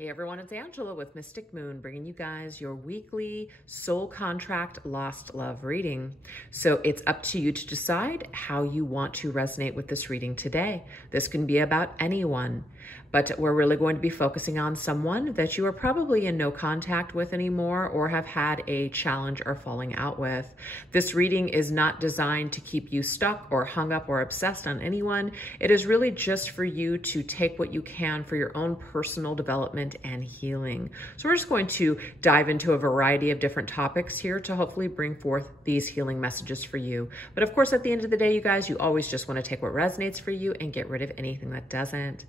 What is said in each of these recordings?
Hey everyone, it's Angela with Mystic Moon, bringing you guys your weekly soul contract lost love reading. So it's up to you to decide how you want to resonate with this reading today. This can be about anyone, but we're really going to be focusing on someone that you are probably in no contact with anymore or have had a challenge or falling out with. This reading is not designed to keep you stuck or hung up or obsessed on anyone. It is really just for you to take what you can for your own personal development and healing. So we're just going to dive into a variety of different topics here to hopefully bring forth these healing messages for you. But of course, at the end of the day, you guys, you always just want to take what resonates for you and get rid of anything that doesn't.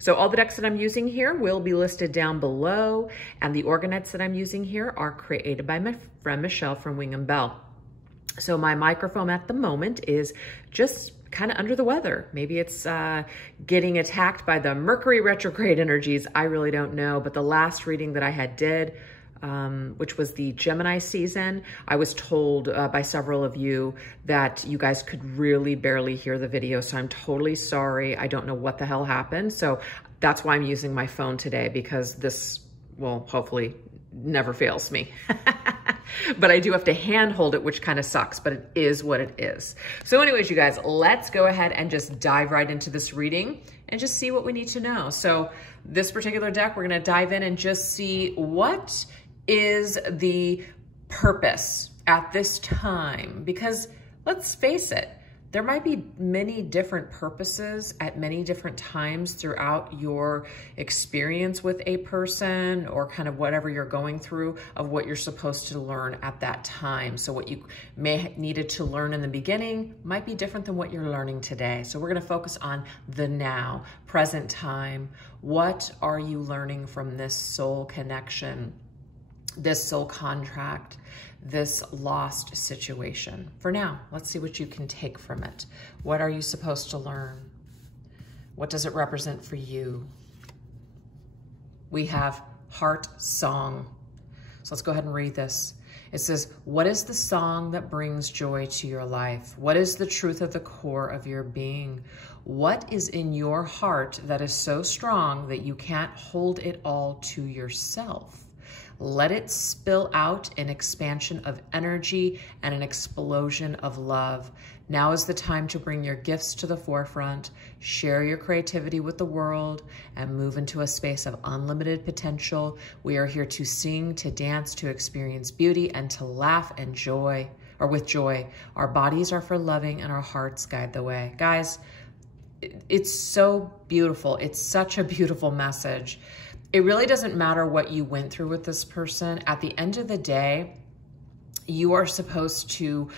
So all the decks that I'm using here will be listed down below, and the Orgonites that I'm using here are created by my friend Michele from Wing & Bell. So my microphone at the moment is just kind of under the weather. Maybe it's getting attacked by the Mercury retrograde energies. I really don't know. But the last reading that I did, which was the Gemini season, I was told by several of you that you guys could really barely hear the video. So I'm totally sorry. I don't know what the hell happened. So that's why I'm using my phone today, because this will hopefully never fails me. But I do have to hand hold it, which kind of sucks, but it is what it is. So anyways, you guys, let's go ahead and just dive right into this reading and just see what we need to know. So this particular deck, we're going to dive in and just see what is the purpose at this time, because let's face it, there might be many different purposes at many different times throughout your experience with a person, or kind of whatever you're going through, of what you're supposed to learn at that time. So what you may have needed to learn in the beginning might be different than what you're learning today. So we're going to focus on the now, present time. What are you learning from this soul connection, this soul contract, this lost situation? For now, let's see what you can take from it. What are you supposed to learn? What does it represent for you? We have heart song. So let's go ahead and read this. It says, what is the song that brings joy to your life? What is the truth of the core of your being? What is in your heart that is so strong that you can't hold it all to yourself? Let it spill out an expansion of energy and an explosion of love. Now is the time to bring your gifts to the forefront, share your creativity with the world, and move into a space of unlimited potential. We are here to sing, to dance, to experience beauty, and to laugh and joy, or with joy. Our bodies are for loving and our hearts guide the way. Guys, it's so beautiful. It's such a beautiful message. It really doesn't matter what you went through with this person. At the end of the day, you are supposed to,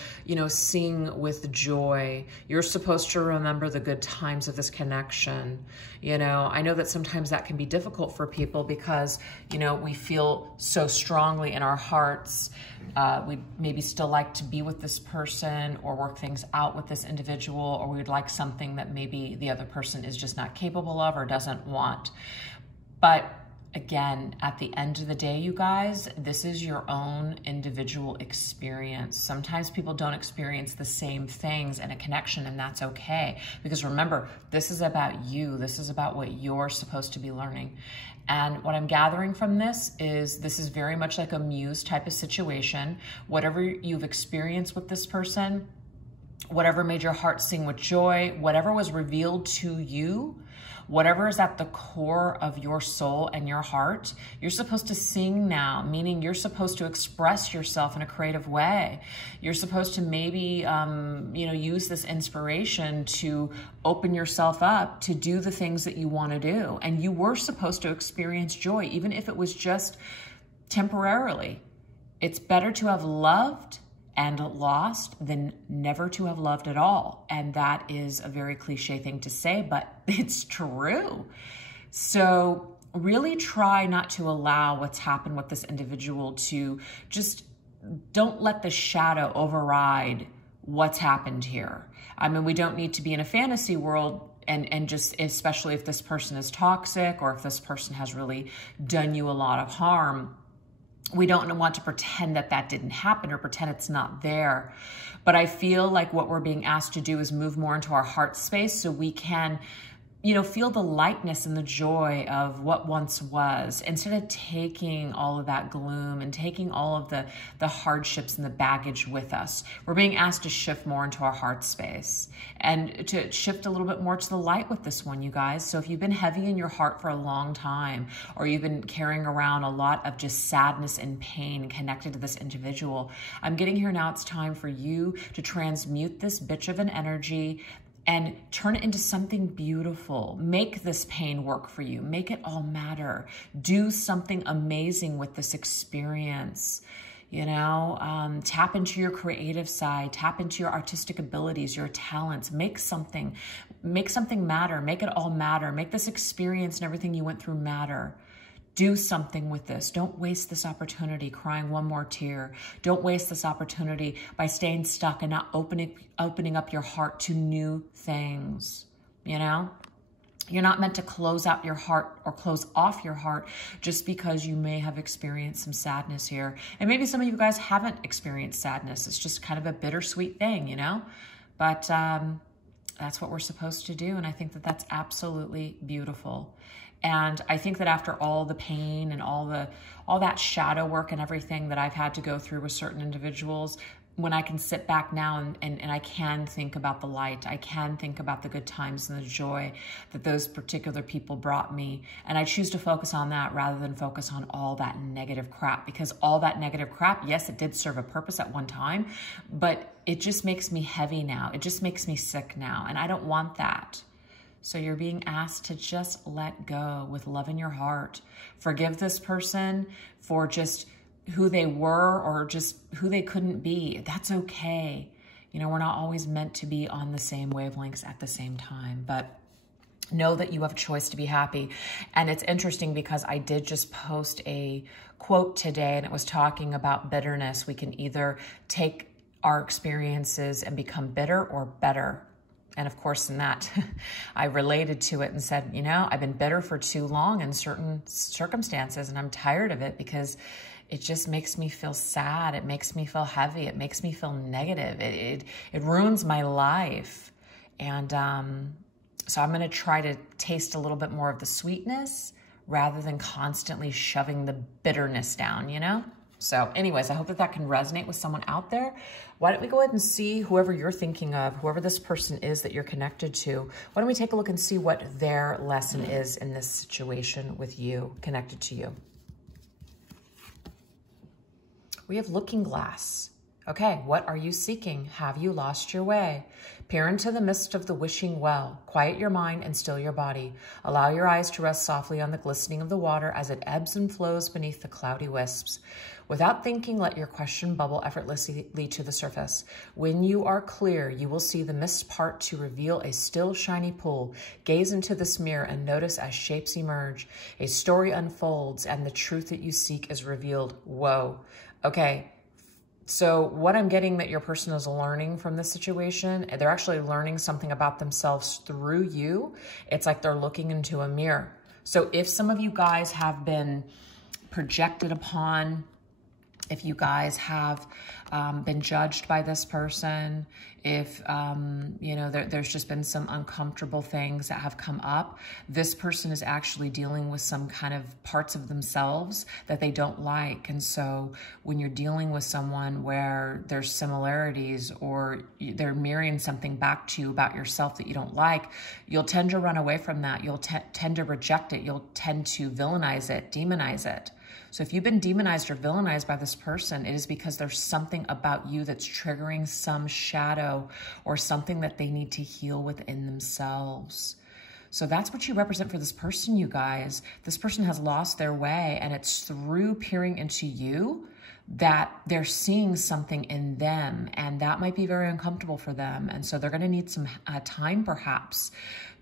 sing with joy. You're supposed to remember the good times of this connection. I know that sometimes that can be difficult for people because, we feel so strongly in our hearts. We maybe still like to be with this person or work things out with this individual, or we'd like something that maybe the other person is just not capable of or doesn't want. But again, at the end of the day, you guys, this is your own individual experience. Sometimes people don't experience the same things in a connection, and that's okay. Because remember, this is about you. This is about what you're supposed to be learning. And what I'm gathering from this is very much like a muse type of situation. Whatever you've experienced with this person, whatever made your heart sing with joy, whatever was revealed to you, whatever is at the core of your soul and your heart, you're supposed to sing now, meaning you're supposed to express yourself in a creative way. You're supposed to maybe, use this inspiration to open yourself up to do the things that you want to do. And you were supposed to experience joy, even if it was just temporarily. It's better to have loved and lost than never to have loved at all. And that is a very cliche thing to say, but it's true. So really try not to allow what's happened with this individual to just, don't let the shadow override what's happened here. I mean, we don't need to be in a fantasy world and just, especially if this person is toxic or if this person has really done you a lot of harm. We don't want to pretend that that didn't happen or pretend it's not there. But I feel like what we're being asked to do is move more into our heart space so we can you know, feel the lightness and the joy of what once was, instead of taking all of that gloom and taking all of the hardships and the baggage with us. We're being asked to shift more into our heart space and to shift a little bit more to the light with this one, you guys. So if you've been heavy in your heart for a long time, or you've been carrying around a lot of just sadness and pain connected to this individual, I'm getting here now. It's time for you to transmute this bitch of an energy and turn it into something beautiful. Make this pain work for you. Make it all matter. Do something amazing with this experience. You know, tap into your creative side, tap into your artistic abilities, your talents. Make something matter. Make it all matter. Make this experience and everything you went through matter. Do something with this. Don't waste this opportunity crying one more tear. Don't waste this opportunity by staying stuck and not opening up your heart to new things. You know, you're not meant to close out your heart or close off your heart just because you may have experienced some sadness here. And maybe some of you guys haven't experienced sadness. It's just kind of a bittersweet thing, you know, but that's what we're supposed to do. And I think that that's absolutely beautiful. And I think that after all the pain and all that shadow work and everything that I've had to go through with certain individuals, when I can sit back now and I can think about the light, I can think about the good times and the joy that those particular people brought me. And I choose to focus on that rather than focus on all that negative crap, because all that negative crap, yes, it did serve a purpose at one time, but it just makes me heavy now. It just makes me sick now. And I don't want that. So you're being asked to just let go with love in your heart. Forgive this person for just who they were or just who they couldn't be. That's okay. You know, we're not always meant to be on the same wavelengths at the same time, but know that you have a choice to be happy. And it's interesting because I did just post a quote today, and it was talking about bitterness. We can either take our experiences and become bitter or better. And of course, in that, I related to it and said, you know, I've been bitter for too long in certain circumstances, and I'm tired of it because it just makes me feel sad. It makes me feel heavy. It makes me feel negative. It ruins my life. And so I'm going to try to taste a little bit more of the sweetness rather than constantly shoving the bitterness down, you know? So anyways, I hope that that can resonate with someone out there. Why don't we go ahead and see whoever you're thinking of, whoever this person is that you're connected to. Why don't we take a look and see what their lesson is in this situation with you, connected to you. We have Looking Glass. Okay, what are you seeking? Have you lost your way? Peer into the midst of the wishing well. Quiet your mind and still your body. Allow your eyes to rest softly on the glistening of the water as it ebbs and flows beneath the cloudy wisps. Without thinking, let your question bubble effortlessly to the surface. When you are clear, you will see the mist part to reveal a still shiny pool. Gaze into this mirror and notice as shapes emerge. A story unfolds and the truth that you seek is revealed. Whoa. Okay. So what I'm getting that your person is learning from this situation, they're actually learning something about themselves through you. It's like they're looking into a mirror. So if some of you guys have been projected upon, if you guys have been judged by this person, if, you know, there's just been some uncomfortable things that have come up, this person is actually dealing with some kind of parts of themselves that they don't like. And so when you're dealing with someone where there's similarities or they're mirroring something back to you about yourself that you don't like, you'll tend to run away from that. You'll tend to reject it. You'll tend to villainize it, demonize it. So if you've been demonized or villainized by this person, it is because there's something about you that's triggering some shadow or something that they need to heal within themselves. So that's what you represent for this person, you guys. This person has lost their way, and it's through peering into you that they're seeing something in them, and that might be very uncomfortable for them. And so they're going to need some time perhaps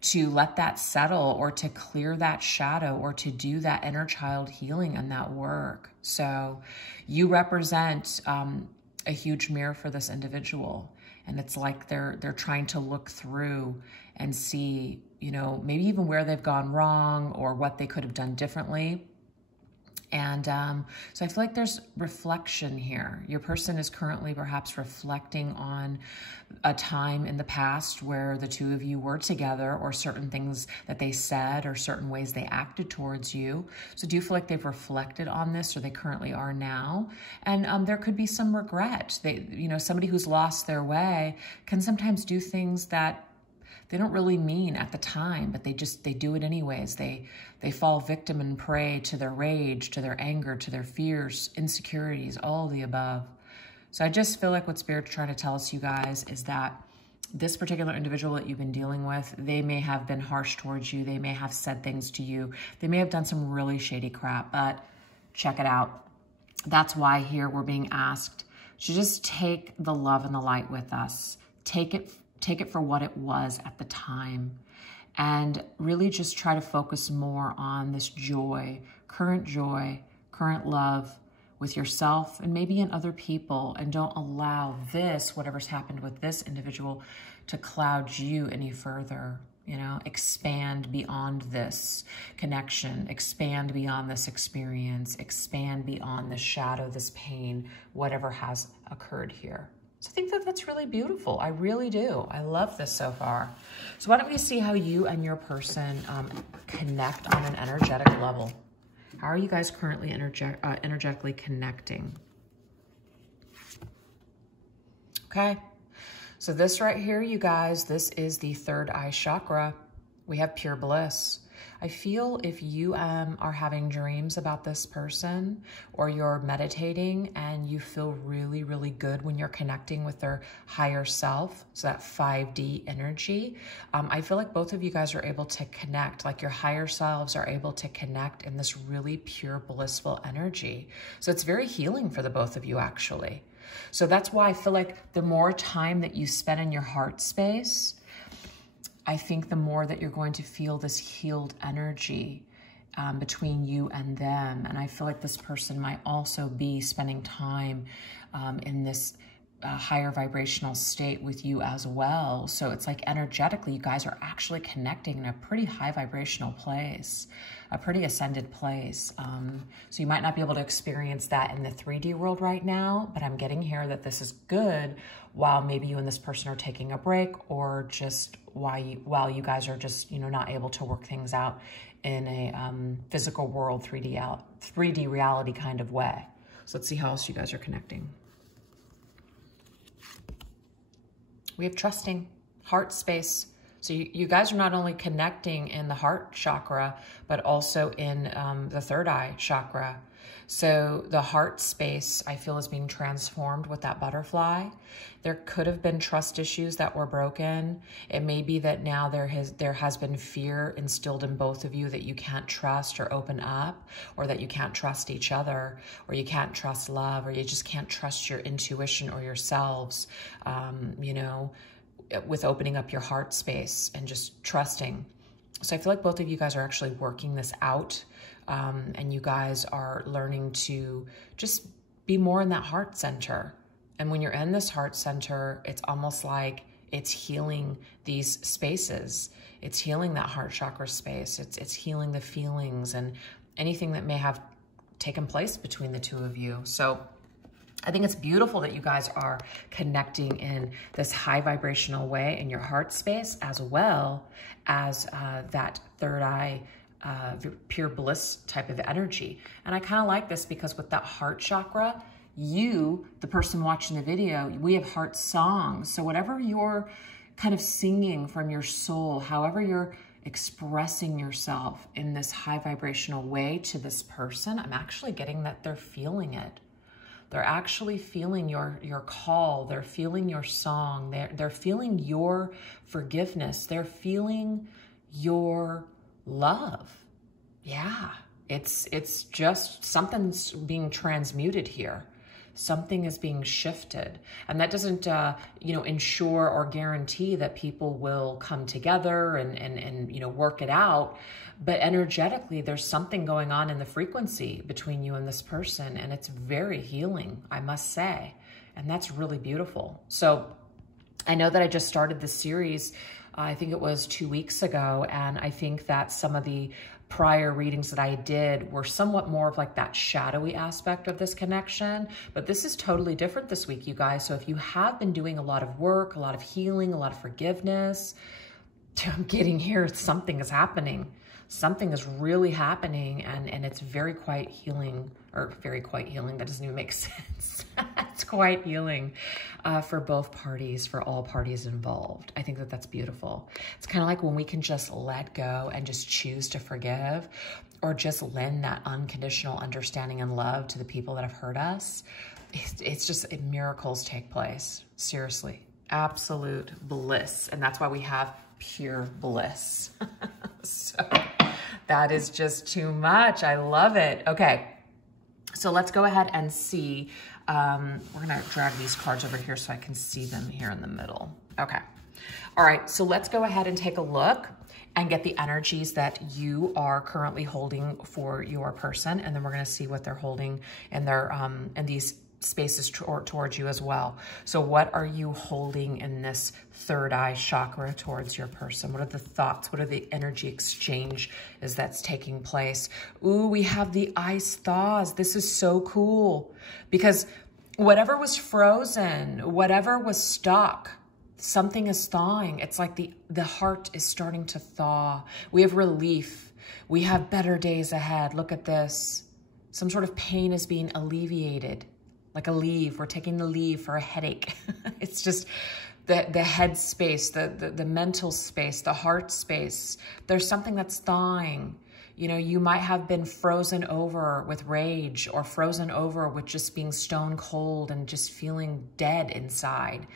to let that settle or to clear that shadow or to do that inner child healing and that work. So you represent a huge mirror for this individual. And it's like they're trying to look through and see, you know, maybe even where they've gone wrong or what they could have done differently. And so I feel like there's reflection here. Your person is currently perhaps reflecting on a time in the past where the two of you were together, or certain things that they said or certain ways they acted towards you. So do you feel like they've reflected on this, or they currently are now? And there could be some regret. Somebody who's lost their way can sometimes do things that they don't really mean at the time, but they do it anyways. They fall victim and prey to their rage, to their anger, to their fears, insecurities, all the above. So I just feel like what Spirit's trying to tell us, you guys, is that this particular individual that you've been dealing with, they may have been harsh towards you. They may have said things to you. They may have done some really shady crap, but check it out. That's why here we're being asked to just take the love and the light with us. Take it for what it was at the time, and really just try to focus more on this joy, current love with yourself and maybe in other people, and don't allow this, whatever's happened with this individual, to cloud you any further. Expand beyond this connection, expand beyond this experience, expand beyond this shadow, this pain, whatever has occurred here. So I think that that's really beautiful. I really do. I love this so far. So why don't we see how you and your person connect on an energetic level? How are you guys currently energetically connecting? Okay. So this right here, you guys, this is the third eye chakra. We have pure bliss. I feel if you are having dreams about this person, or you're meditating and you feel really, really good when you're connecting with their higher self, so that 5D energy, I feel like both of you guys are able to connect, like your higher selves are able to connect in this really pure, blissful energy. So it's very healing for the both of you, actually. So that's why I feel like the more time that you spend in your heart space, I think the more that you're going to feel this healed energy between you and them. And I feel like this person might also be spending time in this higher vibrational state with you as well. So it's like energetically, you guys are actually connecting in a pretty high vibrational place, a pretty ascended place. So you might not be able to experience that in the 3D world right now, but I'm getting here that this is good while maybe you and this person are taking a break, or just while you guys are just, not able to work things out in a physical world, 3D reality kind of way. So let's see how else you guys are connecting. We have trusting, heart space. So you guys are not only connecting in the heart chakra, but also in the third eye chakra. So the heart space, I feel, is being transformed with that butterfly. There could have been trust issues that were broken. It may be that now there has been fear instilled in both of you that you can't trust or open up, or that you can't trust each other, or you can't trust love, or you just can't trust your intuition or yourselves, with opening up your heart space and just trusting. So I feel like both of you guys are actually working this out, and you guys are learning to just be more in that heart center. And when you're in this heart center, it's almost like it's healing these spaces. It's healing that heart chakra space. It's healing the feelings and anything that may have taken place between the two of you. So I think it's beautiful that you guys are connecting in this high vibrational way in your heart space, as well as that third eye, pure bliss type of energy. And I kind of like this because with that heart chakra, you, the person watching the video, we have heart songs. So whatever you're kind of singing from your soul, however you're expressing yourself in this high vibrational way to this person, I'm actually getting that they're feeling it. They're actually feeling your call. They're feeling your song. They're feeling your forgiveness. They're feeling your love. Yeah, it's just something's being transmuted here. Something is being shifted. And that doesn't, ensure or guarantee that people will come together and work it out. But energetically, there's something going on in the frequency between you and this person. And it's very healing, I must say. And that's really beautiful. So I know that I just started this series, I think it was 2 weeks ago. And I think that some of the prior readings that I did were somewhat more of like that shadowy aspect of this connection, but this is totally different this week, you guys. So if you have been doing a lot of work, a lot of healing, a lot of forgiveness, I'm getting here, something is happening. Something is really happening, and it's very quite healing, or very quite healing. That doesn't even make sense. It's quite healing for both parties, for all parties involved. I think that that's beautiful. It's kind of like when we can just let go and just choose to forgive, or just lend that unconditional understanding and love to the people that have hurt us. It's just, miracles take place. Seriously, absolute bliss. And that's why we have pure bliss. So that is just too much. I love it. Okay, so let's go ahead and see. We're gonna drag these cards over here so I can see them here in the middle. Okay, all right, so let's go ahead and take a look and get the energies that you are currently holding for your person, and then we're gonna see what they're holding in their in these spaces towards you as well. So what are you holding in this third eye chakra towards your person? What are the thoughts? What are the energy exchange that's taking place? Ooh, we have the ice thaws. This is so cool because whatever was frozen, whatever was stuck, something is thawing. It's like the heart is starting to thaw. We have relief. We have better days ahead. Look at this. Some sort of pain is being alleviated. Like a leave, we're taking the leave for a headache. It's just the head space, the mental space, the heart space. There's something that's thawing. You know, you might have been frozen over with rage, or frozen over with just being stone cold and just feeling dead inside.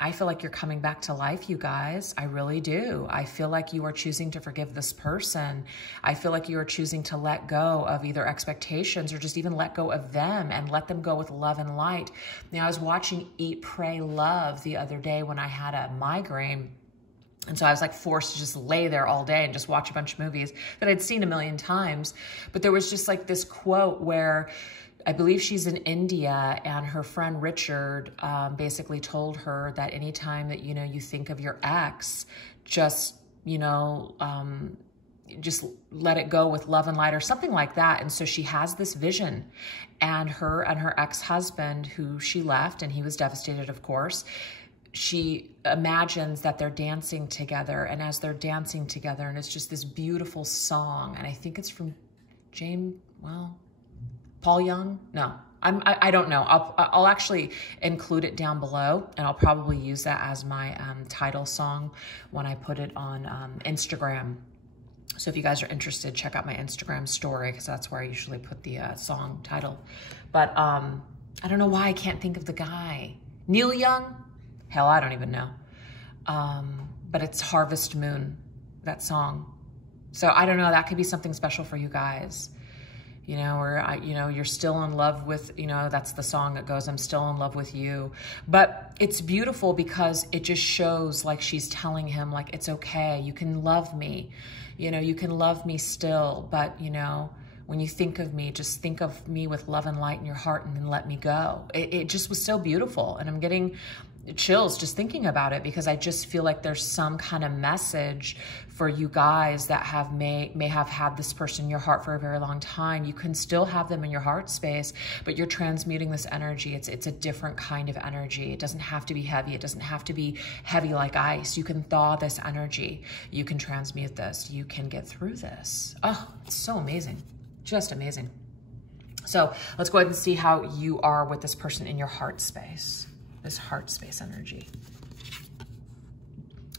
I feel like you're coming back to life, you guys. I really do. I feel like you are choosing to forgive this person. I feel like you are choosing to let go of either expectations or just even let go of them and let them go with love and light. Now, I was watching Eat, Pray, Love the other day when I had a migraine. And so I was like forced to just lay there all day and just watch a bunch of movies that I'd seen a million times. But there was just like this quote where I believe she's in India, and her friend Richard basically told her that anytime that, you know, you think of your ex, just, you know, just let it go with love and light or something like that. And so she has this vision, and her ex-husband, who she left, and he was devastated, of course, she imagines that they're dancing together, and as they're dancing together, and it's just this beautiful song, and I think it's from Paul Young? No, I don't know. I'll actually include it down below, and I'll probably use that as my title song when I put it on Instagram. So if you guys are interested, check out my Instagram story, because that's where I usually put the song title. But I don't know why I can't think of the guy. Neil Young? Hell, I don't even know. But it's Harvest Moon, that song. So I don't know, that could be something special for you guys. You know, or, you know, you're still in love with, you know, that's the song that goes, I'm still in love with you. But it's beautiful because it just shows like she's telling him, like, it's okay. You can love me. You know, you can love me still. But, you know, when you think of me, just think of me with love and light in your heart, and then let me go. It just was so beautiful. And I'm getting chills just thinking about it, because I just feel like there's some kind of message for you guys that may have had this person in your heart for a very long time. You can still have them in your heart space, but you're transmuting this energy. It's a different kind of energy. It doesn't have to be heavy. It doesn't have to be heavy like ice. You can thaw this energy. You can transmute this. You can get through this. Oh, it's so amazing. Just amazing. So let's go ahead and see how you are with this person in your heart space. This heart space energy.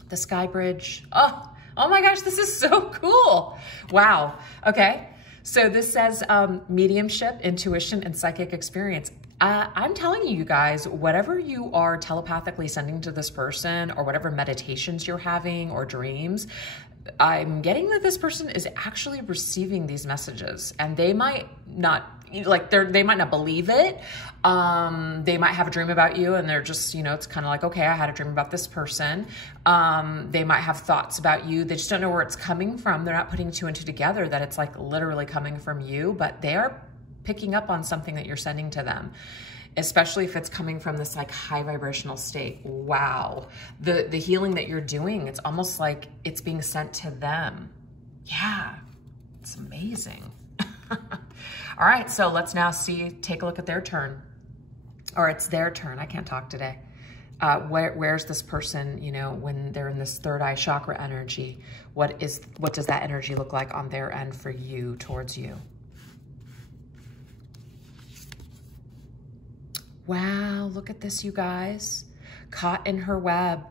The Sky Bridge. Oh my gosh, this is so cool. Wow. Okay. So this says mediumship, intuition, and psychic experience. I'm telling you guys, whatever you are telepathically sending to this person, or whatever meditations you're having or dreams, I'm getting that this person is actually receiving these messages, and they might not, like, they might not believe it. They might have a dream about you, and they're just, you know, it's kind of like, okay, I had a dream about this person. They might have thoughts about you. They just don't know where it's coming from. They're not putting two and two together that it's like literally coming from you, but they are picking up on something that you're sending to them, especially if it's coming from this like high vibrational state. Wow. The healing that you're doing, it's almost like it's being sent to them. Yeah. It's amazing. All right, so let's now take a look at their turn. Or it's their turn. I can't talk today. Where's this person, you know, when they're in this third eye chakra energy? What does that energy look like on their end for you, towards you? Wow, look at this, you guys. Caught in her web.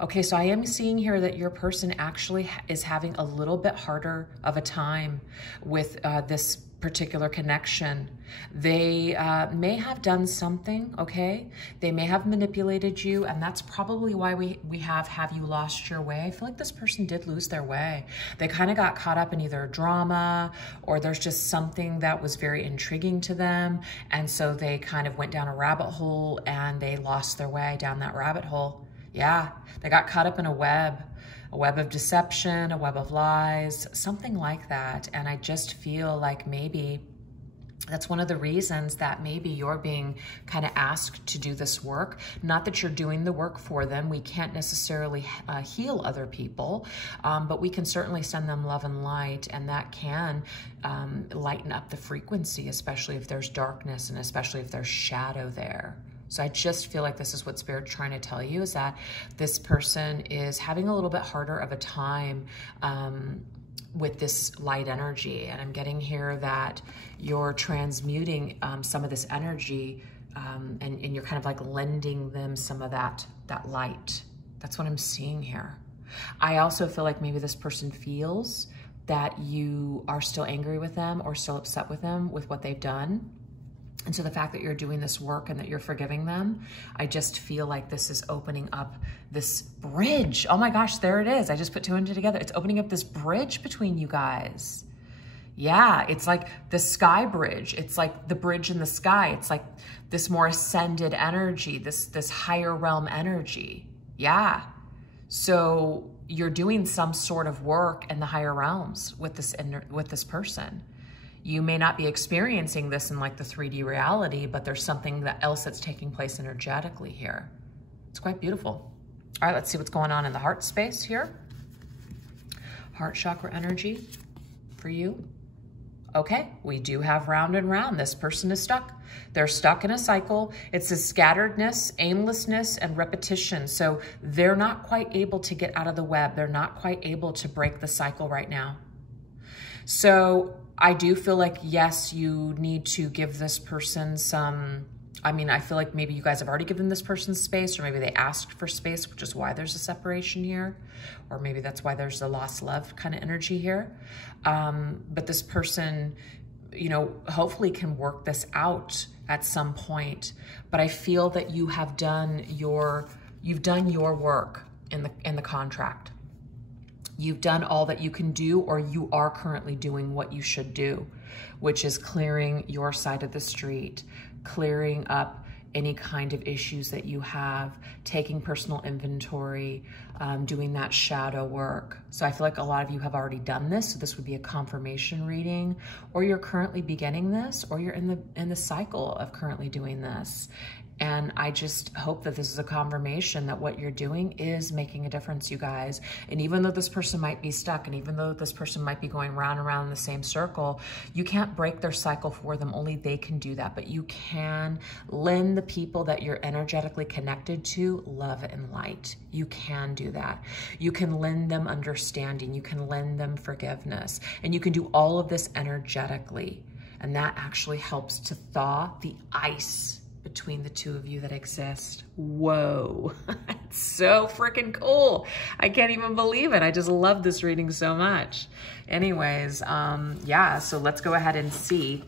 Okay, so I am seeing here that your person actually is having a little bit harder of a time with this particular connection. They may have done something, okay? They may have manipulated you, and that's probably why we have you lost your way. I feel like this person did lose their way. They kind of got caught up in either drama, or there's just something that was very intriguing to them, and so they kind of went down a rabbit hole and they lost their way down that rabbit hole. Yeah, they got caught up in a web of deception, a web of lies, something like that. And I just feel like maybe that's one of the reasons that maybe you're being kind of asked to do this work. Not that you're doing the work for them. We can't necessarily heal other people, but we can certainly send them love and light, and that can lighten up the frequency, especially if there's darkness and especially if there's shadow there. So I just feel like this is what Spirit's trying to tell you, is that this person is having a little bit harder of a time with this light energy. And I'm getting here that you're transmuting some of this energy and you're kind of like lending them some of that light. That's what I'm seeing here. I also feel like maybe this person feels that you are still angry with them or still upset with them with what they've done. And so the fact that you're doing this work and that you're forgiving them, I just feel like this is opening up this bridge. Oh my gosh, there it is. I just put two and two together. It's opening up this bridge between you guys. Yeah, it's like the sky bridge. It's like the bridge in the sky. It's like this more ascended energy, this higher realm energy. Yeah. So you're doing some sort of work in the higher realms with this person. You may not be experiencing this in like the 3D reality, but there's something else that's taking place energetically here. It's quite beautiful. All right, let's see what's going on in the heart space here. Heart chakra energy for you. Okay, we do have round and round. This person is stuck. They're stuck in a cycle. It's a scatteredness, aimlessness, and repetition. So they're not quite able to get out of the web. They're not quite able to break the cycle right now. So I do feel like, yes, you need to give this person some, I mean, I feel like maybe you guys have already given this person space, or maybe they asked for space, which is why there's a separation here. Or maybe that's why there's a lost love kind of energy here. But this person, you know, hopefully can work this out at some point. But I feel that you have done you've done your work in the contract. You've done all that you can do, or you are currently doing what you should do, which is clearing your side of the street, clearing up any kind of issues that you have, taking personal inventory, doing that shadow work. So I feel like a lot of you have already done this. So this would be a confirmation reading, or you're currently beginning this, or you're in the cycle of currently doing this. And I just hope that this is a confirmation that what you're doing is making a difference, you guys. And even though this person might be stuck, and even though this person might be going round and round in the same circle, you can't break their cycle for them. Only they can do that. But you can lend the people that you're energetically connected to love and light. You can do that. You can lend them understanding. You can lend them forgiveness. And you can do all of this energetically. And that actually helps to thaw the ice between the two of you that exist. Whoa, it's so freaking cool. I can't even believe it. I just love this reading so much. Anyways, yeah, so let's go ahead and see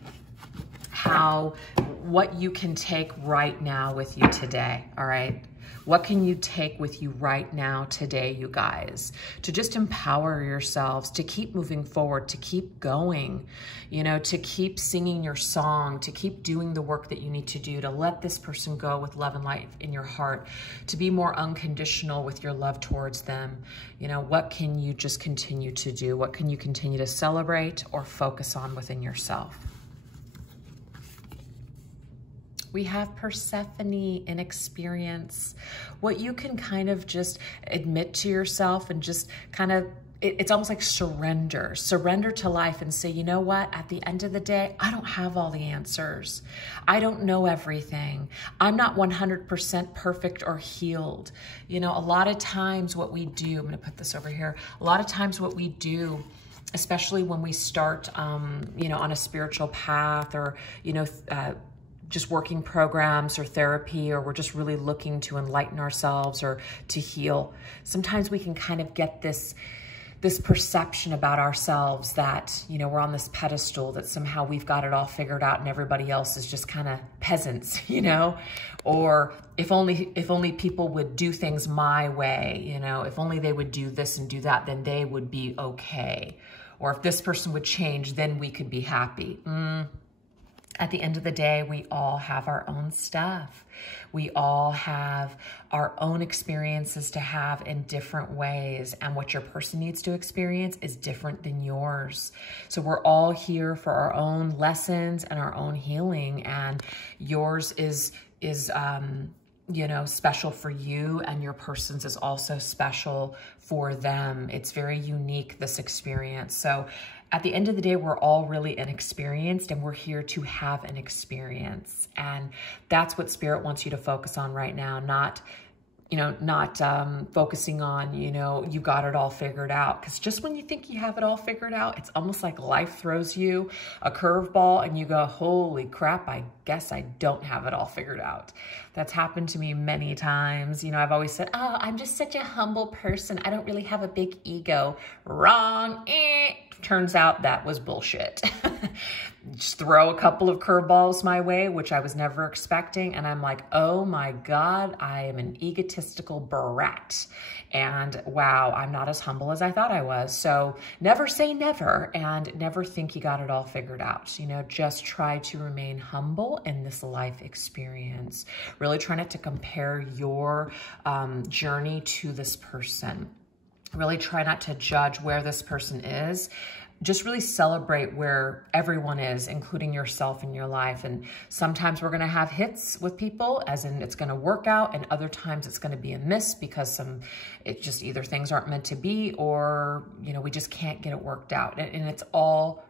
what you can take right now with you today, all right? What can you take with you right now today, you guys, to just empower yourselves, to keep moving forward, to keep going, you know, to keep singing your song, to keep doing the work that you need to do, to let this person go with love and light in your heart, to be more unconditional with your love towards them. You know, what can you just continue to do? What can you continue to celebrate or focus on within yourself? We have Persephone in experience. What you can kind of just admit to yourself and just kind of it's almost like surrender to life and say, you know what, at the end of the day, I don't have all the answers. I don't know everything. I'm not 100% perfect or healed. You know, a lot of times what we do, I'm going to put this over here. A lot of times what we do, especially when we start, you know, on a spiritual path or, you know, just working programs or therapy, or we're just really looking to enlighten ourselves or to heal. Sometimes we can kind of get this perception about ourselves that, you know, we're on this pedestal, that somehow we've got it all figured out and everybody else is just kind of peasants, you know, or if only people would do things my way, you know, if only they would do this and do that, then they would be okay. Or if this person would change, then we could be happy. At the end of the day, we all have our own stuff. We all have our own experiences to have in different ways. And what your person needs to experience is different than yours. So we're all here for our own lessons and our own healing. And yours is you know, special for you, and your person's is also special for them. It's very unique, this experience. So at the end of the day, we're all really inexperienced, and we're here to have an experience. And that's what Spirit wants you to focus on right now, not, you know, not focusing on, you know, you got it all figured out. Because just when you think you have it all figured out, it's almost like life throws you a curveball and you go, holy crap, I guess I don't have it all figured out. That's happened to me many times. You know, I've always said, oh, I'm just such a humble person. I don't really have a big ego. Wrong. Turns out that was bullshit. Just throw a couple of curveballs my way, which I was never expecting. And I'm like, oh my God, I am an egotistical brat. And wow, I'm not as humble as I thought I was. So never say never, and never think you got it all figured out. You know, just try to remain humble in this life experience. Really try not to compare your journey to this person. Really try not to judge where this person is. Just really celebrate where everyone is, including yourself in your life. And sometimes we're going to have hits with people, as in it's going to work out, and other times it's going to be a miss because it just either things aren't meant to be, or, you know, we just can't get it worked out. And it's all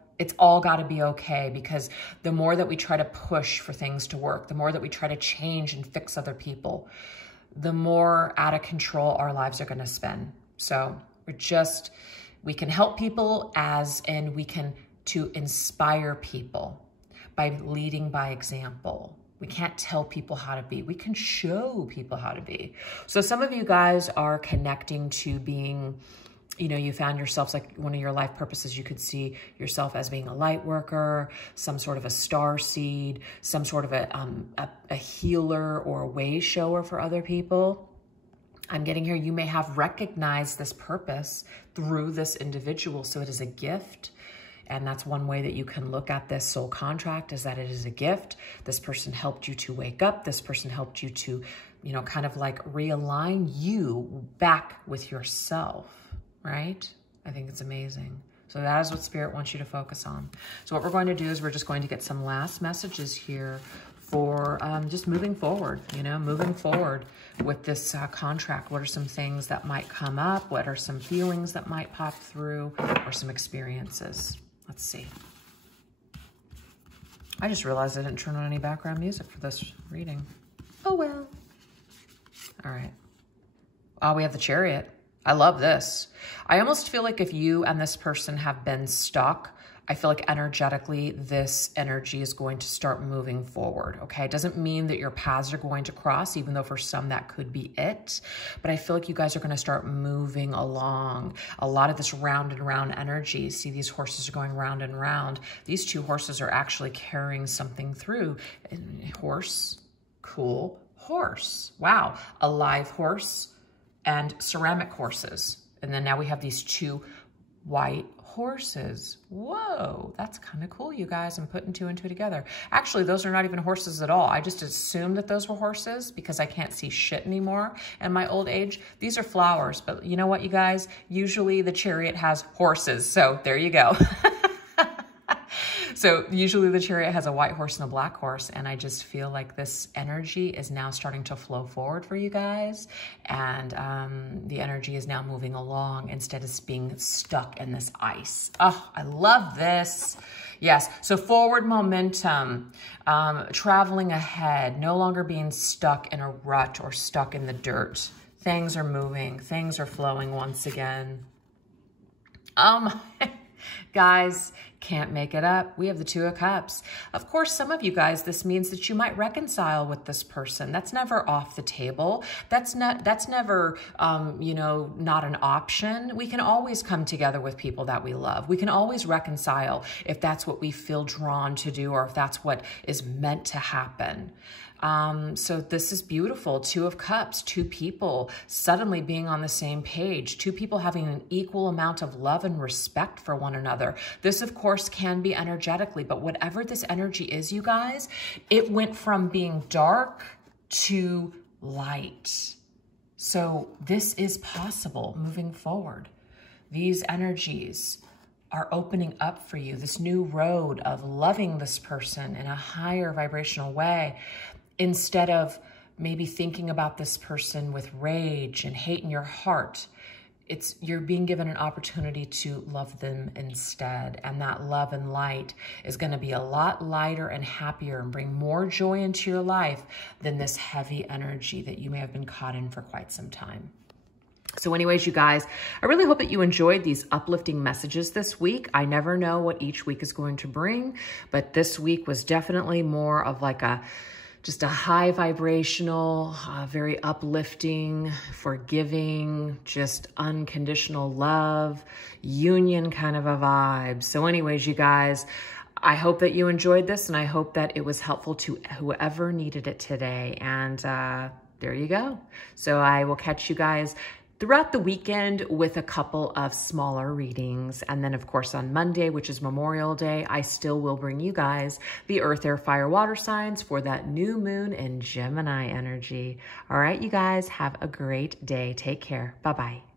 got to be okay, because the more that we try to push for things to work, the more that we try to change and fix other people, the more out of control our lives are going to spin. So we can help people, and we can to inspire people by leading by example. We can't tell people how to be. We can show people how to be. So some of you guys are connecting to being, you know, you found yourselves, like one of your life purposes, you could see yourself as being a light worker, some sort of a star seed, some sort of a healer or a way shower for other people. I'm getting here, you may have recognized this purpose through this individual. So it is a gift. And that's one way that you can look at this soul contract, is that it is a gift. This person helped you to wake up. This person helped you to, you know, kind of like realign you back with yourself, right? I think it's amazing. So that is what Spirit wants you to focus on. So what we're going to do is we're just going to get some last messages here for just moving forward, you know, moving forward with this contract. What are some things that might come up? What are some feelings that might pop through, or some experiences? Let's see. I just realized I didn't turn on any background music for this reading. Oh, well. All right. Oh, we have the Chariot. I love this. I almost feel like if you and this person have been stuck, I feel like energetically, this energy is going to start moving forward, okay? It doesn't mean that your paths are going to cross, even though for some that could be it. But I feel like you guys are going to start moving along. A lot of this round and round energy, see these horses are going round and round. These two horses are actually carrying something through. Horse, cool, horse. Wow, a live horse and ceramic horses. And then now we have these two white horses. Whoa, that's kind of cool, you guys. I'm putting two and two together. Actually, those are not even horses at all. I just assumed that those were horses because I can't see shit anymore in my old age. These are flowers, but you know what, you guys? Usually the Chariot has horses, so there you go. So usually the Chariot has a white horse and a black horse, and I just feel like this energy is now starting to flow forward for you guys, and the energy is now moving along instead of being stuck in this ice. Oh, I love this. Yes, so forward momentum, traveling ahead, no longer being stuck in a rut or stuck in the dirt. Things are moving, things are flowing once again. Guys, can't make it up. We have the Two of Cups. Of course, some of you guys, this means that you might reconcile with this person. That's never off the table. That's never, you know, not an option. We can always come together with people that we love. We can always reconcile if that's what we feel drawn to do or if that's what is meant to happen. So this is beautiful. Two of Cups, two people suddenly being on the same page, two people having an equal amount of love and respect for one another. This, of course, can be energetically, but whatever this energy is, you guys, it went from being dark to light. So this is possible moving forward. These energies are opening up for you, this new road of loving this person in a higher vibrational way. Instead of maybe thinking about this person with rage and hate in your heart, you're being given an opportunity to love them instead. And that love and light is going to be a lot lighter and happier and bring more joy into your life than this heavy energy that you may have been caught in for quite some time. So anyways, you guys, I really hope that you enjoyed these uplifting messages this week. I never know what each week is going to bring, but this week was definitely more of like just a high vibrational, very uplifting, forgiving, just unconditional love, union kind of a vibe. So anyways, you guys, I hope that you enjoyed this, and I hope that it was helpful to whoever needed it today. And there you go. So I will catch you guys throughout the weekend with a couple of smaller readings. And then, of course, on Monday, which is Memorial Day, I still will bring you guys the Earth, Air, Fire, Water signs for that new moon in Gemini energy. All right, you guys, have a great day. Take care. Bye-bye.